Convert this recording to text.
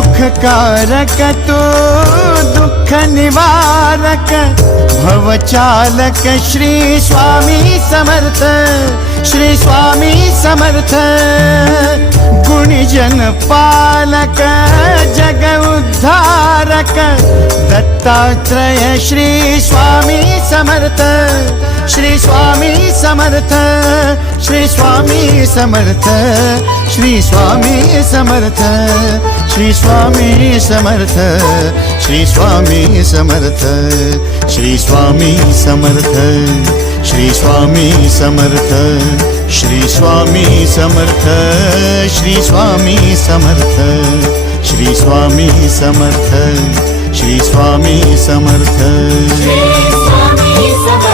सुखकारक तो दुःख निवारक भवचालक श्री स्वामी समर्थ, श्री स्वामी समर्थ। गुणीजन पालक जग उद्धारक दत्तात्रेय श्री स्वामी समर्थ, श्री स्वामी समर्थ, श्री स्वामी समर्थ, श्री स्वामी समर्थ, श्री स्वामी समर्थ, श्री स्वामी समर्थ, श्री स्वामी समर्थ, श्री स्वामी समर्थ, श्री स्वामी समर्थ, श्री स्वामी समर्थ, श्री स्वामी समर्थ, श्री स्वामी समर्थ, श्री स्वामी समर्थ।